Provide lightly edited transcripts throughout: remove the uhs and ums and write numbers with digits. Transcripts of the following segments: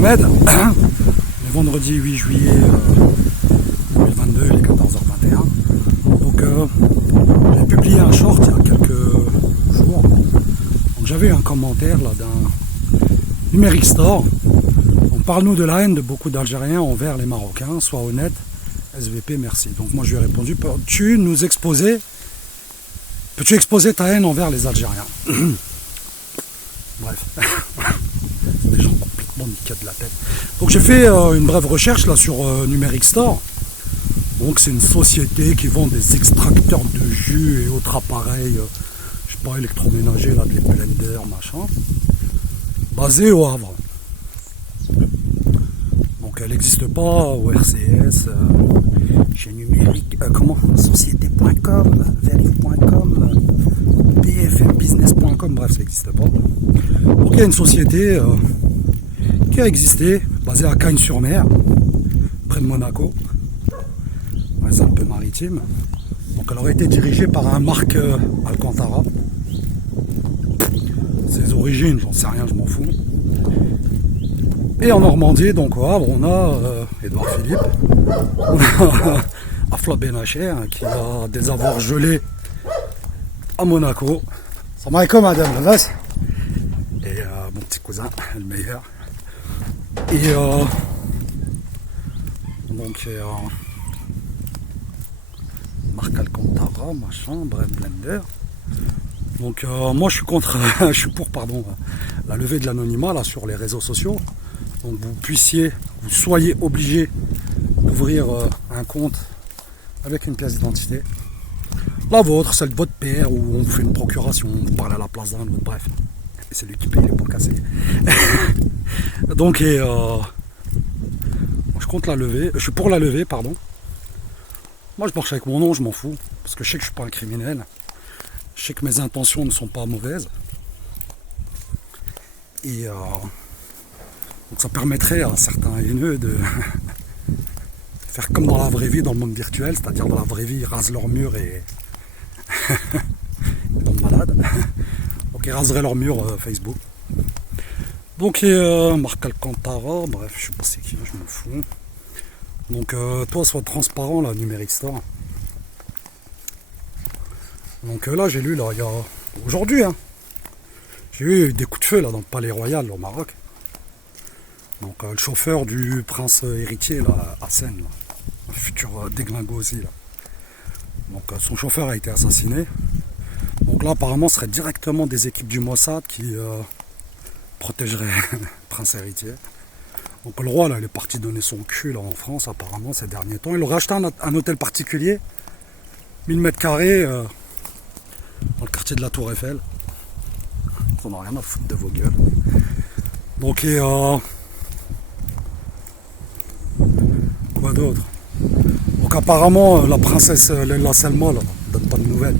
remède. Le vendredi 8 juillet 2022, il est 14h21. Donc j'ai publié un short il y a quelques jours. Donc j'avais eu un commentaire là d'un numérique store. Donc parle-nous de la haine de beaucoup d'Algériens envers les Marocains, sois honnête, SVP, merci. Donc moi je lui ai répondu, peux-tu exposer ta haine envers les Algériens? Bref, des gens complètement niqués de la tête. Donc j'ai fait une brève recherche là sur Numérique Store. Donc c'est une société qui vend des extracteurs de jus et autres appareils, je sais pas, électroménagers, là, des blenders, machin, basée au Havre. Donc elle n'existe pas au RCS, chez Numérique, société.com, verif.com, bfmbusiness.com, bref, ça n'existe pas. Donc il y a une société qui a existé, basée à Cagnes-sur-Mer, près de Monaco, dans les Alpes-Maritimes. Donc elle aurait été dirigée par un Marc Alcantara. Ses origines, j'en sais rien, je m'en fous. Et en Normandie, donc au Havre, on a Édouard Philippe, on a Afla Benacher, qui a des avoirs gelés à Monaco. Salam alaikum, madame Lagas. Et mon petit cousin, le meilleur. Et donc Marc Alcantara, machin, bref, blender. Donc moi je suis pour la levée de l'anonymat là sur les réseaux sociaux. Donc vous soyez obligé d'ouvrir un compte avec une pièce d'identité. La vôtre, celle de votre père, où on fait une procuration, vous parlez à la place d'un autre, bref. Et c'est lui qui paye les pots cassés. Donc je compte la lever, je suis pour la lever, pardon. Moi je marche avec mon nom, je m'en fous, parce que je sais que je suis pas un criminel. Je sais que mes intentions ne sont pas mauvaises. Et donc ça permettrait à certains haineux de faire comme dans la vraie vie, dans le monde virtuel, c'est-à-dire dans la vraie vie, ils rasent leur mur et ils tombent malades. Donc ils raseraient leur mur Facebook. Donc Marc Alcantara, bref, je sais pas c'est qui, je m'en fous. Donc toi, sois transparent là, Numérique Store. Donc là, j'ai lu, là, il y a aujourd'hui, hein, j'ai eu des coups de feu là, dans le Palais Royal là, au Maroc. Donc le chauffeur du prince héritier là, Hassan, là, un futur déglingo aussi. Là. Donc son chauffeur a été assassiné. Donc là, apparemment, ce serait directement des équipes du Mossad qui protégeraient le prince héritier. Donc le roi, là, il est parti donner son cul là, en France, apparemment, ces derniers temps. Il aurait acheté un hôtel particulier, 1000 mètres carrés, dans le quartier de la Tour Eiffel. On n'a rien à foutre de vos gueules. Donc, quoi d'autre? Donc apparemment, la princesse Leila Selma là, donne pas de nouvelles.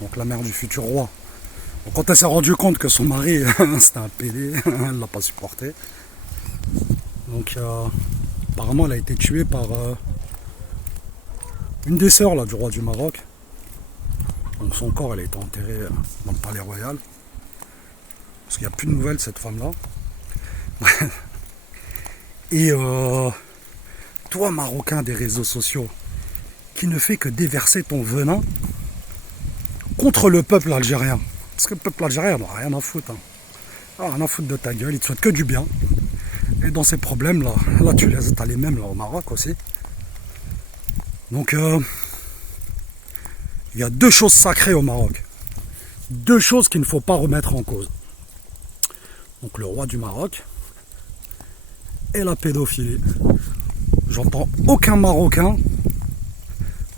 Donc la mère du futur roi. Donc quand elle s'est rendue compte que son mari c'était un PD, elle l'a pas supporté. Donc apparemment elle a été tuée par une des sœurs là, du roi du Maroc. Donc son corps elle a été enterré dans le palais royal. Parce qu'il n'y a plus de nouvelles de cette femme là. Et toi Marocain des réseaux sociaux, qui ne fait que déverser ton venin contre le peuple algérien. Parce que le peuple algérien n'a rien à foutre. Hein. Ah, rien à foutre de ta gueule, il te souhaite que du bien. Et dans ces problèmes là, t'as les mêmes là au Maroc aussi. Donc il y a deux choses sacrées au Maroc. Deux choses qu'il ne faut pas remettre en cause. Donc le roi du Maroc et la pédophilie. J'entends aucun Marocain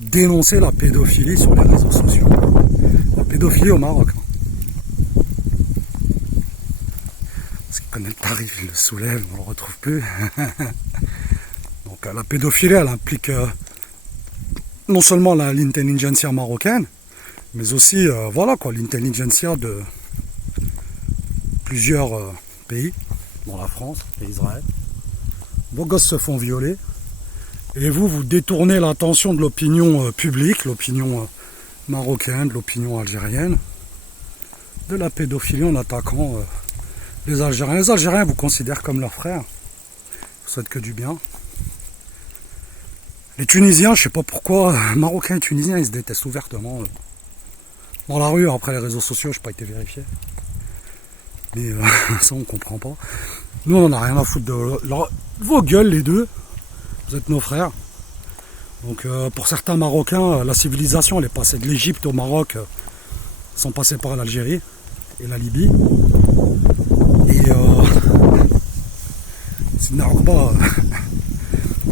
dénoncer la pédophilie sur les réseaux sociaux. La pédophilie au Maroc. Parce qu'il connaît le tarif, il le soulève, on ne le retrouve plus. Donc la pédophilie, elle implique non seulement l'intelligentsia marocaine, mais aussi voilà quoi, l'intelligentsia de plusieurs pays, dont la France et Israël. Vos gosses se font violer. Et vous détournez l'attention de l'opinion publique, l'opinion marocaine, de l'opinion algérienne, de la pédophilie en attaquant les Algériens. Les Algériens vous considèrent comme leurs frères. vous souhaite que du bien. Les Tunisiens, je sais pas pourquoi, Marocains et Tunisiens, ils se détestent ouvertement. Dans la rue, après les réseaux sociaux, je n'ai pas été vérifié. Mais ça, on comprend pas. Nous, on n'en a rien à foutre de vos gueules, les deux. Vous êtes nos frères. Donc, pour certains Marocains, la civilisation, elle est passée de l'Égypte au Maroc, sans passer par l'Algérie et la Libye. Et c'est une pas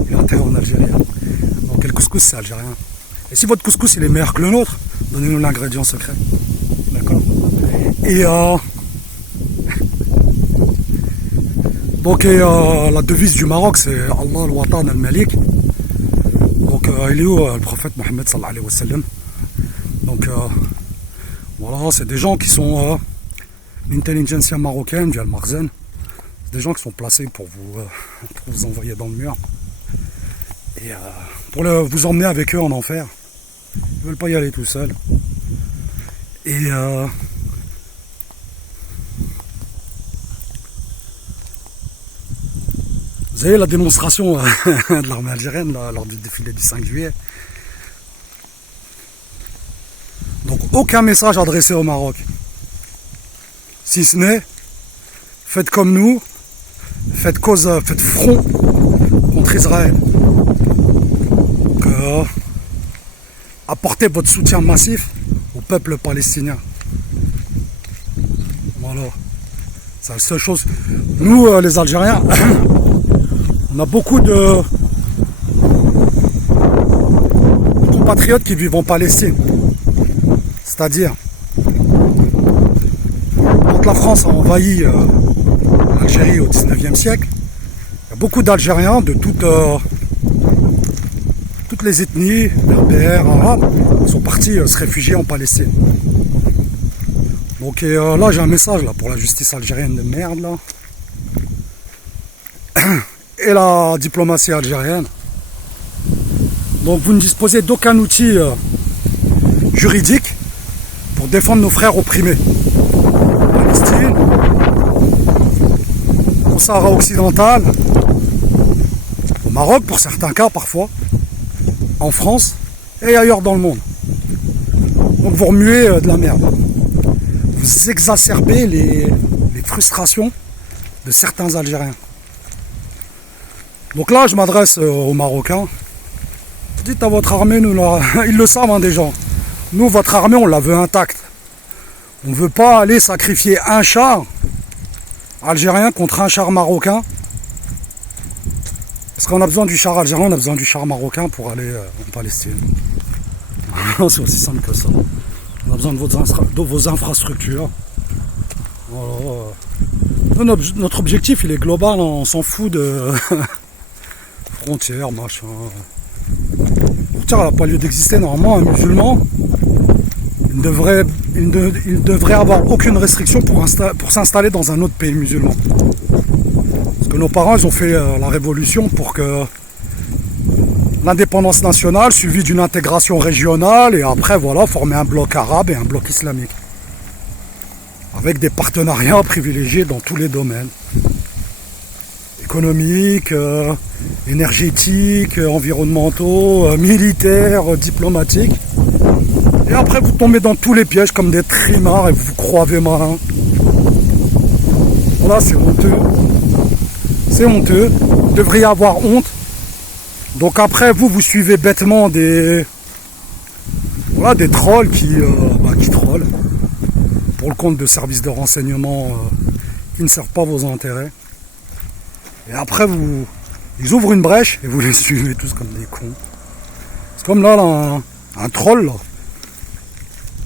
il est enterré en Algérie. Donc, le couscous, c'est algérien. Et si votre couscous il est meilleur que le nôtre, donnez-nous l'ingrédient secret. D'accord. Et donc la devise du Maroc, c'est Allah al-Watan al-Malik. Donc il est où le prophète Mohammed sallallahu alayhi wa sallam. Donc voilà, c'est des gens qui sont l'intelligentsia marocaine, du Al-Marzen. C'est des gens qui sont placés pour vous envoyer dans le mur. Et pour vous emmener avec eux en enfer. Ils veulent pas y aller tout seuls. Et vous avez la démonstration de l'armée algérienne là, lors du défilé du 5 juillet. Donc aucun message adressé au Maroc. Si ce n'est, faites comme nous, faites front contre Israël. Donc, apportez votre soutien massif au peuple palestinien. Voilà. C'est la seule chose. Nous, les Algériens, on a beaucoup de compatriotes qui vivent en Palestine. C'est-à-dire, quand la France a envahi l'Algérie au 19e siècle, il y a beaucoup d'Algériens de toutes les ethnies, berbères, arabes, sont partis se réfugier en Palestine. Donc là j'ai un message là, pour la justice algérienne de merde là. Et la diplomatie algérienne. Donc vous ne disposez d'aucun outil juridique pour défendre nos frères opprimés. En Palestine, au Sahara occidental, au Maroc pour certains cas parfois, en France et ailleurs dans le monde. Donc vous remuez de la merde. Vous exacerbez les frustrations de certains Algériens. Donc là, je m'adresse aux Marocains. Dites à votre armée, ils le savent hein, des gens. Nous, votre armée, on la veut intacte. On ne veut pas aller sacrifier un char algérien contre un char marocain. Parce qu'on a besoin du char algérien, on a besoin du char marocain pour aller en Palestine. C'est aussi simple que ça. On a besoin de vos infrastructures. Voilà. Notre objectif, il est global, on s'en fout de frontières, machin. La frontière, elle n'a pas lieu d'exister. Normalement, un musulman, il ne devrait avoir aucune restriction pour s'installer dans un autre pays musulman. Parce que nos parents, ils ont fait la révolution pour que l'indépendance nationale suivie d'une intégration régionale et après, voilà, former un bloc arabe et un bloc islamique. Avec des partenariats privilégiés dans tous les domaines. Économiques, énergétiques, environnementaux, militaires, diplomatiques. Et après, vous tombez dans tous les pièges comme des trimards et vous vous croyez malin. Voilà, c'est honteux. C'est honteux. Vous devriez avoir honte. Donc après, vous suivez bêtement des trolls qui trollent pour le compte de services de renseignement qui ne servent pas vos intérêts. Et après, ils ouvrent une brèche et vous les suivez tous comme des cons. C'est comme là, un troll, là.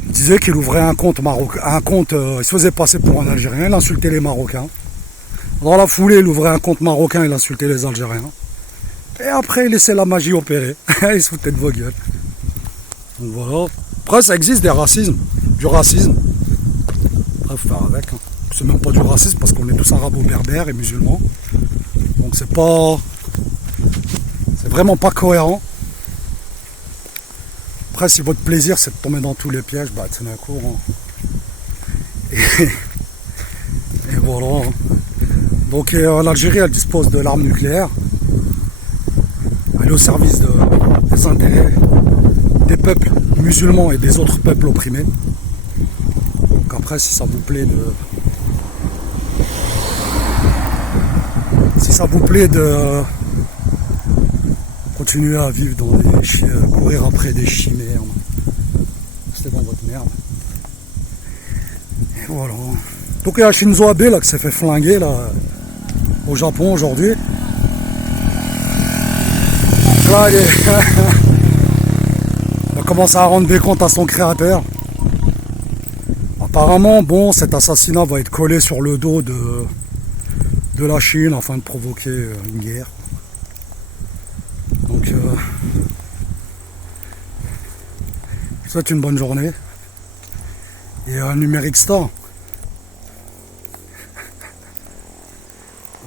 Il disait qu'il ouvrait un compte marocain, il se faisait passer pour un Algérien, il insultait les Marocains. Dans la foulée, il ouvrait un compte marocain, il insultait les Algériens. Et après, il laissait la magie opérer. Il se foutait de vos gueules. Donc voilà. Après, ça existe du racisme. Après, faut faire avec. Hein. C'est même pas du racisme parce qu'on est tous arabo-berbères et musulmans. Donc c'est vraiment pas cohérent. Après, si votre plaisir c'est de tomber dans tous les pièges, bah tenez un cours. Hein. Et voilà. Donc l'Algérie, elle dispose de l'arme nucléaire. Elle est au service des intérêts des peuples musulmans et des autres peuples opprimés. Donc après, si ça vous plaît de continuer à vivre dans courir après des chimères, restez dans votre merde. Et voilà. Donc il y a Shinzo Abe là qui s'est fait flinguer là au Japon aujourd'hui. Là, il a commencé à rendre des comptes à son créateur. Apparemment, bon, cet assassinat va être collé sur le dos de la Chine afin de provoquer une guerre. Donc, je vous souhaite une bonne journée. Et un numérique star.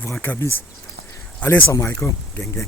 Ouvre un cabis. Allez, salam alaikum. Gang gang.